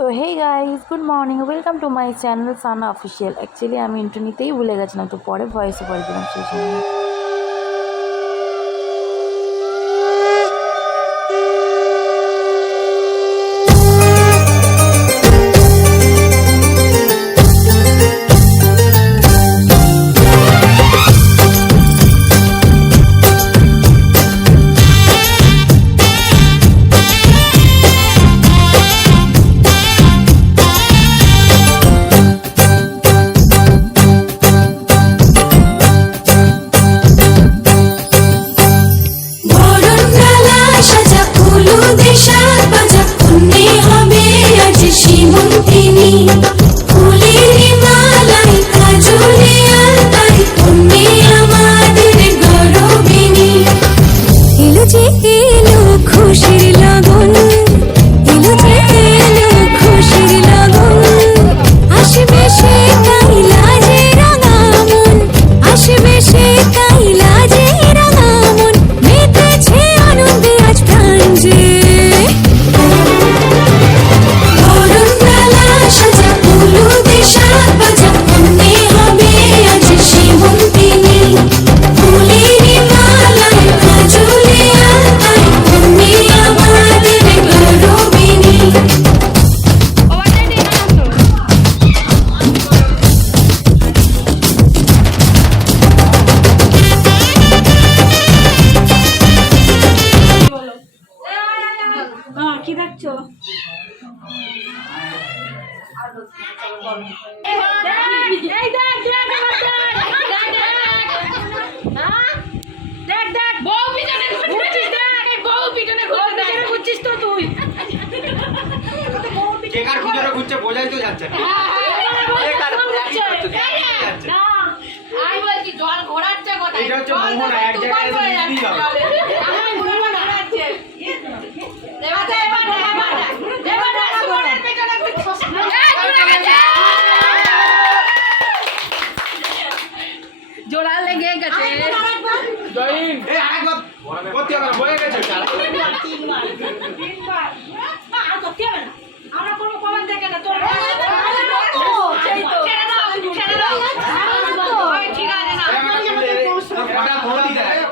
তো hey guys, good morning, welcome to my channel Sana official. Actually আমি intro নিতেই ভুলে গেছিলাম, তো পরে ভয়েস ওভার দিলাম সেই সময়। কি দেখছো? বোঝাই তো যাচ্ছে জল ঘোরাচ্ছে কোথায়? এটা হচ্ছে মোহন এক জায়গায় জোড়া লেগে গেছে। আমরা কোনো কমেন্ট দেখে না তোর ঠিক আছে না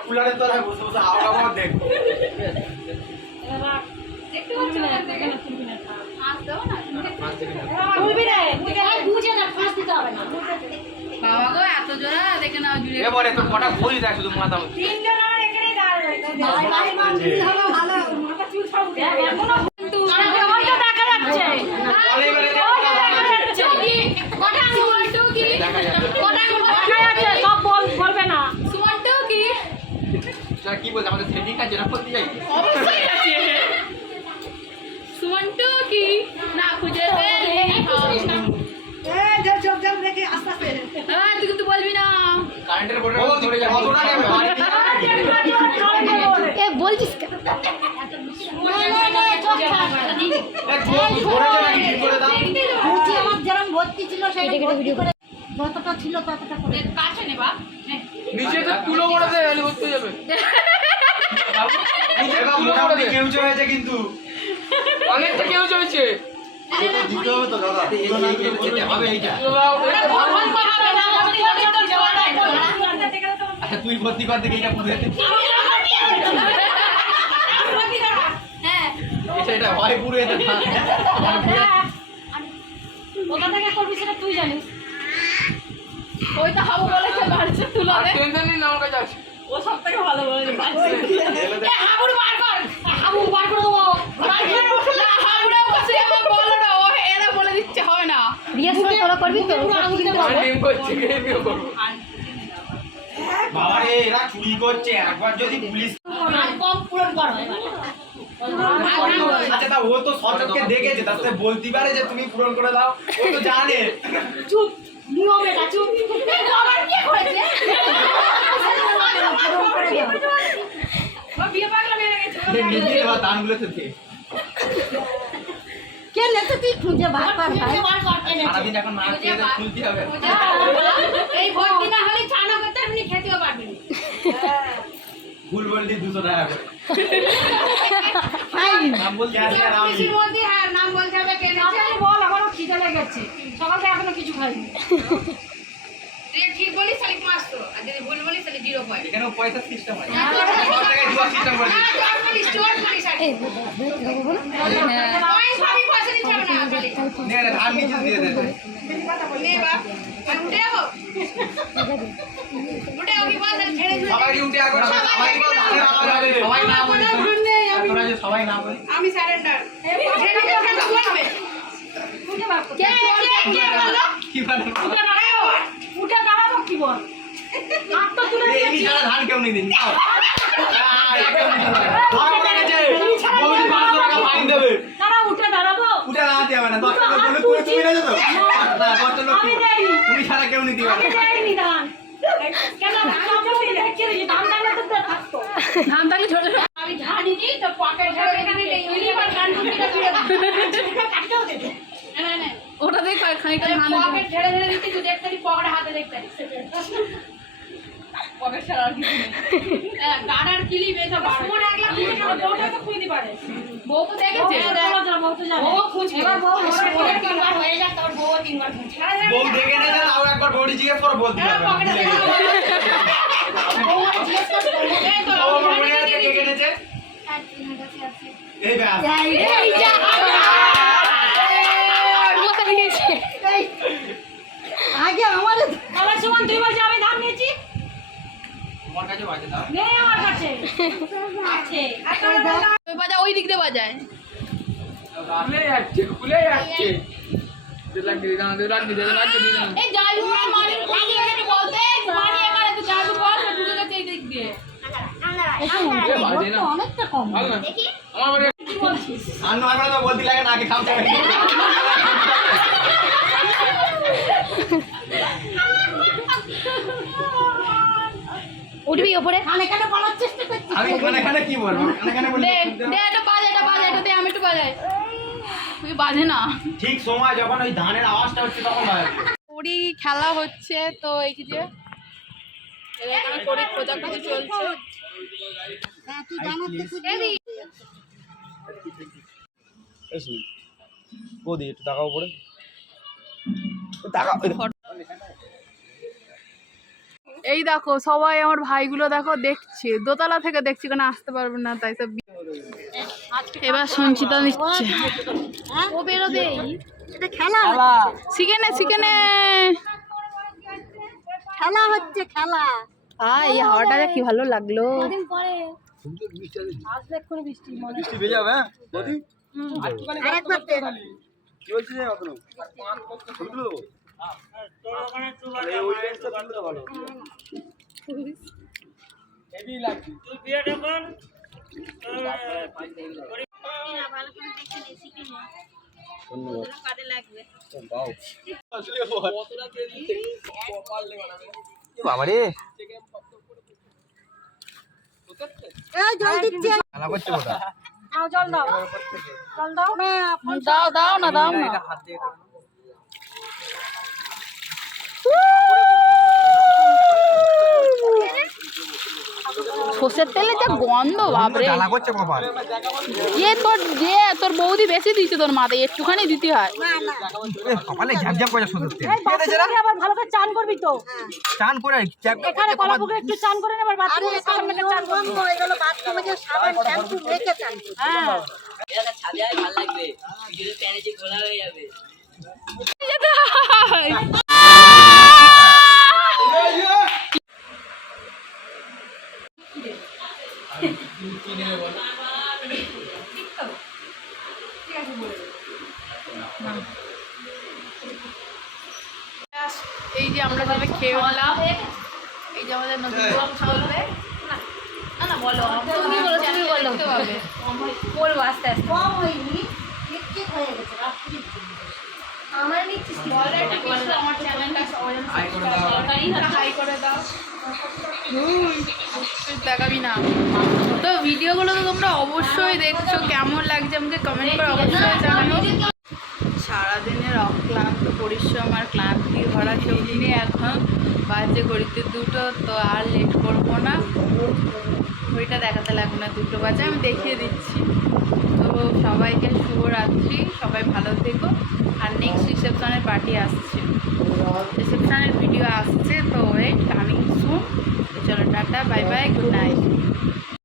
কুলারের তলায় বসে বসে আওয়াজ দেখ দেখতে পাচ্ছ না ফাঁস দেবো না বলবি রে বুঝে না ফাঁস দিতে হবে না বাবা গো এত জোড়া দেখে নাও জুড়ে এবারে তোর কটা বলি দেখ শুধু মাথা মধ্যে তিনজন আমার এখানেই দাঁড়ায় ভালো মাথা চুল সব এখনো কিন্তু ওইটা দেখা যাচ্ছে কটা সুমন্টু কি কটা দেখা যাচ্ছে সব বলবে না সুমন্টু কি কি বলছে আমাদের সেটিং কাজ না করতে যাই অবশ্যই আছে সুমন্টু কি না খুঁজে পেলে তুই কিন্তু বলবি না কারেন্টের বোর্ডে ধরে যাবে কতটা নেবে এ বলছিস আমার যেরকম ভর্তি ছিল সেইটা ভিডিও করে যতটা ছিল ততটা করে কাছে নেবা নিচে তো তুলো করে দেয় তাহলে করতে যাবে মোটামুটি কেউ হয়েছে কিন্তু অনেকটা কেউ চলছে দিতে হবে তো দাদা হবে এইটা আচ্ছা তুই ভর্তি কর দেখে এইটা পুরো হ্যাঁ এটা হয় পুরো এটা ওখান থেকে করবি সেটা তুই জানিস ওইটা হাবু বলেছে বাড়িতে তুলো আর দে টেনশন নিন আমার কাছে আছে ও সবথেকে ভালো বলেছে বাড়িতে হাবুড় বার কর হাবু বার করে দেবো না হাবুড়াও কাছে আমার বলো না ও এরা বলে দিচ্ছে হবে না রিহার্সাল তোরা করবি তো আমি টিম করছি গেমিও করবো বাবা রে এরা চুরি করছে একবার যদি পুলিশ আর কম পূরণ কর আচ্ছা তা ও তো সচককে দেখেছে তাতে বলতে পারে যে তুমি পূরণ করে দাও ও তো জানে চুপ নিয়ম এটা চুপ আবার কি হয়েছে ও বিয়ে পাগলা হয়ে গেছে নিজে এবার দানগুলো থেকে কে লেতে তুই খুঁজে বার কর সারাদিন এখন না খেয়ে খুলতে হবে এই ভর্তি না হলে ছানা করতে আপনি খেতেও পারবেন ভুল বললি 200 টাকা করে খাইনি নাম বলতে আসলে কৃষির মধ্যে হ্যাঁ নাম বলতে হবে কেন তাড়াতাড়ি বল, আমারও খিদে লেগেছে। সকাল থেকে এখনো কিছু খাইনি। তুই ঠিক বলিস তাহলে 500 আর যদি ভুল বলিস তাহলে 0 পয়েন্ট। এখানেও পয়সা সিস্টেম হয় সব জায়গায় জুয়া সিস্টেম করে হ্যাঁ জোর বলিস আর পয়েন্ট সবই পয়সা দিতে হবে না খালি নে রে ধান নিচে দিয়ে দে নে বাপ আর উঠে যাবো উঠে ওকে বল তাহলে ছেড়ে দিবি সবাই উঠে আগো সবাই না বলি তোরা যে সবাই না বলি আমি সারেন্ডার ছেড়ে দিতে বলবে উঠে বার কর। কে বলো কি বলে উঠে দাঁড়াবো, উঠে দাঁড়াবো কি বল? হাত তো তুলে এই দিয়েছি। যারা ধান কেউ নেই দিন বৌদি 500 টাকা ফাইন দেবে দাঁড়া, উঠে দাঁড়াবো। উঠে দাঁড়াতে হবে না 10 টাকা বলে তুমি নিয়ে যেত না 10 টাকা আমি দেইনি। তুমি ছাড়া কেউ নিতে আমি পারবে দেইনি ধান। কেন আমি দেখছি ধান দাঁড়ালে তো থাকতো। ধান তাহলে ছোট ছোট আমি ঝাড়িনি তো পকেট ঝাড়ে এখানে নেই ইউনিভার গান টুকিটা ফিরে কাটতেও দেবে। না না ওটা দেখ খানিকটা ধান পকেট ঝেড়ে ঝেড়ে দিতে তুই দেখতে পকেট হাতে দেখতে পকেট ছাড়া আর কিছু নেই গান আর কিলি বেসা বার ফোন একলা খুঁজে গেল, বউটা তো খুঁজে পারে। বউ তো দেখেছে বউ তো জানে। বউ খুঁজবে এবার বউ পকেট তিনবার হয়ে যাক তারপর বউ তিনবার খুঁজবে বউ দেখে না যাও একবার বৌদি জিজ্ঞেস করো বলতে পারবে না। পকেটে দেখে বউ জিজ্ঞেস করতে এই তো ও মনে আছে কে কেটেছে এই ব্যাস এই যা আমার সমান তুই বলছিস আমি ধান নিয়েছি? তোমার কাছে বাজে দাও নেই আমার কাছে। আছে। বাজা ওই দিক দিয়ে বাজায় খুলে যাচ্ছে লাগিয়ে দিলাম এই জাদু মারি লাগিয়ে গেছে বলতে মারি এখানে তো জাদু বল ঢুকে গেছে এই দিক দিয়ে বাজে না অনেকটা কম। ভালো না আমার বাড়ি কি বলছিস? আর নয় তো বলতে লাগে না আগে খামতে হবে উঠবি ওপরে? খানে খানে বলার চেষ্টা করছিস। আমি এখানে কি বলবো এখানে বলি দে দে এটা বাজে এটা দে আমি একটু বাজাই তুই বাজে না ঠিক সময় যখন ওই ধানের আওয়াজটা হচ্ছে তখন বাজে কড়ি খেলা হচ্ছে তো এই যে এখানে কড়ি খোঁজাখুঁজি চলছে বৌদি একটু টাকাও পড়ে টাকা এই দেখো সবাই আমার ভাইগুলো দেখো দেখছে দোতলা থেকে দেখছি কেন আসতে পারবে না তাই সব এবার সঞ্চিতা নিচ্ছে ও বেরোবে শিখে নে খেলা হচ্ছে খেলা। এই হাওয়াটা কি ভালো লাগলো দিন পরে আসবে এক্ষুনি বৃষ্টি মনে হয়। বৃষ্টি ভেজে যাবে হ্যাঁ বৌদি আরেকবার দে। কি বলছিস এখনো শুনলো এই ওই লেন্সটা তুললে ভালো বাবারে জল দিচ্ছে খেলা করছে ওটা নাও জল দাও। জল দাও না। দাও না সর্ষের তেলে যা গন্ধ বাপরে খেলা করছে কপাল তোর বৌদি বেশি দিচ্ছে তোর মাথায় একটুখানি দিতে হয় কপালে ঝাপঝাপ করে সদর তেল এই বাথরুমে আবার ভালো করে চান করবি তো। চান করে এখানে কলাপুকুরে একটু চান করে নেবার বাথরুমে সাবান মেখে চান করবি। এগুলো বাথরুমে যে সাবান শ্যাম্পু মেখে চান করবি। হ্যাঁ। এটা ছাদে আর ভালো লাগবে যদি প্যানেজে খোলা হয়ে যাবে এই যে আমরা যাবে খেয়ে উঠলাম এই যে আমাদের নতুন ব্লগ চলবে না বলো তুমি বলো বলবো আস্তে আস্তে কম হয়নি, ঠিক হয়ে গেছে। রাত্রি আমার নিচ্ছিস কি? আমার চ্যানেলটা হাই করে দাও দেখাবি না তো ভিডিওগুলো তো তোমরা অবশ্যই দেখছো কেমন লাগছে আমাকে কমেন্ট করে অবশ্যই জানানো সারাদিনের অক্লান্ত পরিশ্রম আর ক্লান্তি ভরা চোখ নিয়ে এখন বাজে ঘড়িতে 2টো তো আর লেট করবো না ঘড়িটা দেখাতে লাগবে না 2টো বাজে আমি দেখিয়ে দিচ্ছি তো তো সবাইকে শুভরাত্রি, সবাই ভালো থেকো। আর নেক্সট রিসেপশনের পার্টি আসছে, রিসেপশনের ভিডিও আসছে, তো ওয়েট কামিং সুন। চলো ta-ta, bye bye, good night.